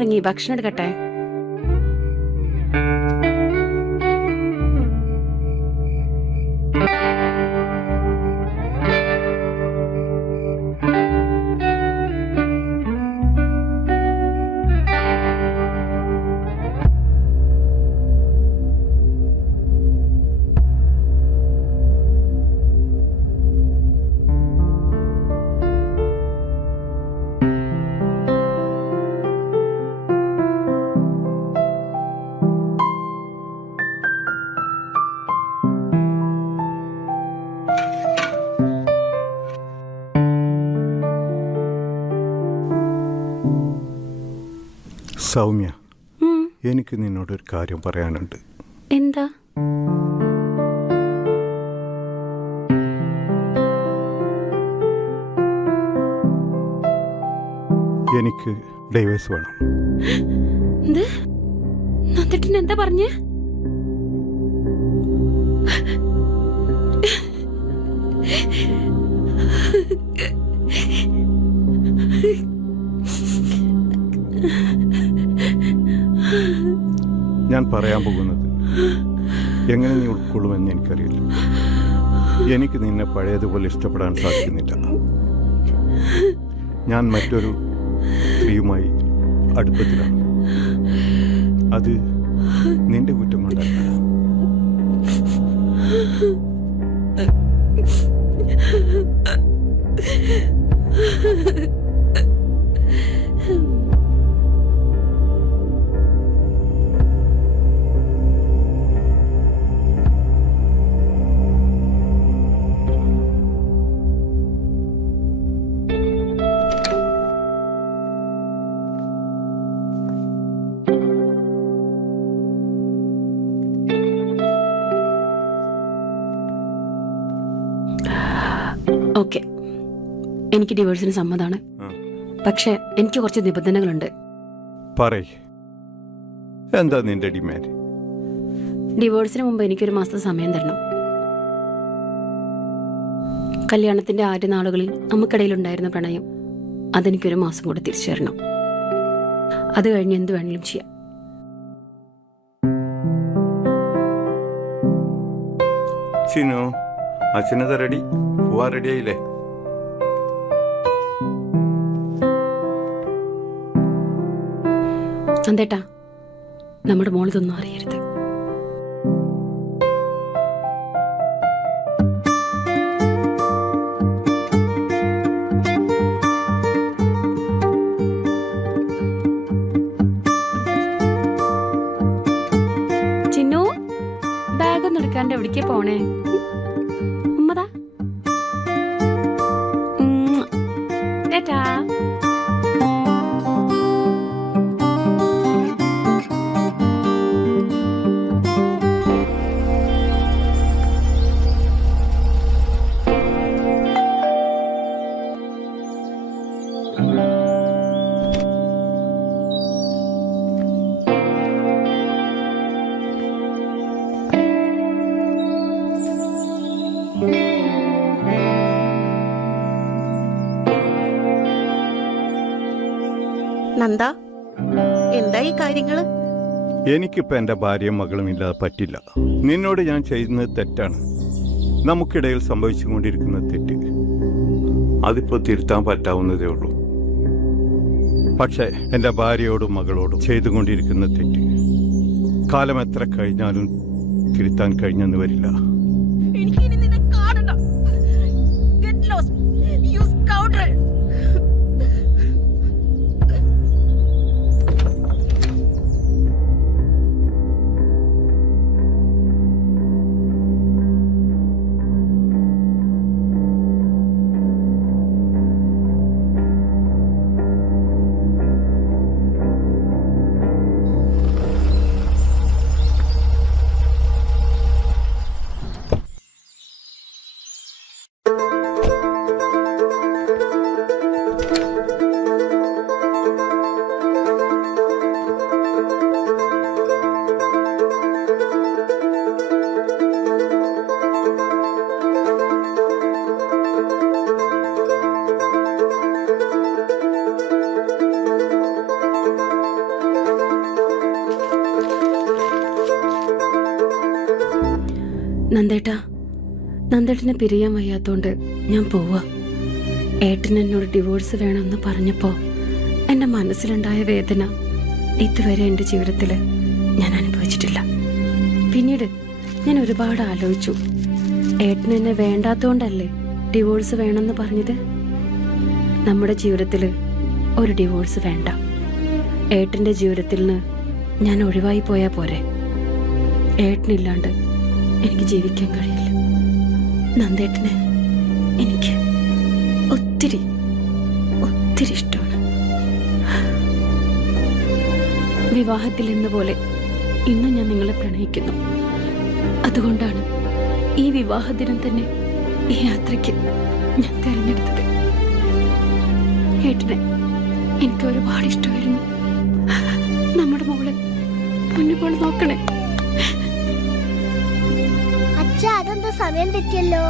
ഉറങ്ങി, ഭക്ഷണം എടുക്കട്ടെ? സൗമ്യ, എനിക്ക് നിന്നോടൊരു കാര്യം പറയാനുണ്ട്. എന്താ? എനിക്ക് ഡൈവേഴ്സ് വേണം. എന്താ പറഞ്ഞ? ഞാൻ പറയാൻ പോകുന്നത് എങ്ങനെ നീ ഉൾക്കൊള്ളുമെന്ന് എനിക്കറിയില്ല. എനിക്ക് നിന്നെ പഴയതുപോലെ ഇഷ്ടപ്പെടാൻ സാധിക്കുന്നില്ല. ഞാൻ മറ്റൊരു സ്ത്രീയുമായി അടുപ്പത്തിലാണ്. അത് നിന്റെ കുറ്റം കൊണ്ടല്ല. ഓക്കെ, എനിക്ക് ഡിവോഴ്സിന് സമ്മതമാണ്. പക്ഷെ എനിക്ക് കുറച്ച് നിബന്ധനകളുണ്ട്. പറയ്, എന്താ നിന്റെ ഡിമാൻഡ്? ഡിവോഴ്സിന് മുമ്പ് എനിക്കൊരു മാസത്തെ സമയം തരണം. കല്യാണത്തിന്റെ ആദ്യ നാളുകളിൽ നമുക്കിടയിലുണ്ടായിരുന്ന പ്രണയം അതെനിക്കൊരു മാസം കൂടെ തിരിച്ചു തരണം. അത് കഴിഞ്ഞ് എന്ത് വേണമെങ്കിലും ചെയ്യാം. ചിനു, അച്ഛനത് റെഡി, പോവാ റെഡിയായില്ലേ? സന്തേട്ടാ, നമ്മുടെ മോളിതൊന്നും അറിയരുത്. ചിന്നു, ബാഗൊന്നും എടുക്കാണ്ട് എവിടേക്കാ പോണേ? ഉമ്മതാ. ടാറ്റാ. നന്ദ, എന്താ ഈ കാര്യങ്ങള്? എനിക്കിപ്പോ എന്റെ ഭാര്യയും മകളും ഇല്ലാതെ പറ്റില്ല. നിന്നോട് ഞാൻ ചെയ്യുന്നത് തെറ്റാണ്. നമുക്കിടയിൽ സംഭവിച്ചുകൊണ്ടിരിക്കുന്ന തെറ്റ് അതിപ്പോ തിരുത്താൻ പറ്റാവുന്നതേ ഉള്ളൂ. പക്ഷെ എന്റെ ഭാര്യയോടും മകളോടും ചെയ്തുകൊണ്ടിരിക്കുന്ന തെറ്റ് കാലം എത്ര കഴിഞ്ഞാലും തിരുത്താൻ കഴിഞ്ഞെന്ന് വരില്ല. നന്ദേട്ടനെ പിരിയാൻ വയ്യാത്തോണ്ട് ഞാൻ പോവാ. ഏട്ടൻ എന്നോട് ഡിവോഴ്സ് വേണമെന്ന് പറഞ്ഞപ്പോൾ എൻ്റെ മനസ്സിലുണ്ടായ വേദന ഇതുവരെ എൻ്റെ ജീവിതത്തിൽ ഞാൻ അനുഭവിച്ചിട്ടില്ല. പിന്നീട് ഞാൻ ഒരുപാട് ആലോചിച്ചു. ഏട്ടൻ എന്നെ വേണ്ടാത്തോണ്ടല്ലേ ഡിവോഴ്സ് വേണമെന്ന് പറഞ്ഞത്? നമ്മുടെ ജീവിതത്തിൽ ഒരു ഡിവോഴ്സ് വേണ്ട. ഏട്ടൻ്റെ ജീവിതത്തിൽ നിന്ന് ഞാൻ ഒഴിവായി പോയാൽ പോരെ. ഏട്ടനില്ലാണ്ട് എനിക്ക് ജീവിക്കാൻ കഴിയില്ല. നന്ദേട്ടനെ എനിക്ക് ഒത്തിരി ഒത്തിരി ഇഷ്ടമാണ്. വിവാഹത്തിൽ എന്ന പോലെ ഇന്ന് ഞാൻ നിങ്ങളെ പ്രണയിക്കുന്നു. അതുകൊണ്ടാണ് ഈ വിവാഹ ദിനം തന്നെ ഈ യാത്രയ്ക്ക് ഞാൻ തിരഞ്ഞെടുത്തത്. ഏട്ടനെ എനിക്ക് ഒരുപാട് ഇഷ്ടമായിരുന്നു. നമ്മുടെ മോളെ പൊന്നുപോലെ നോക്കണേ. അച്ഛാ, അതെന്താ സമയം തെറ്റിയല്ലോ?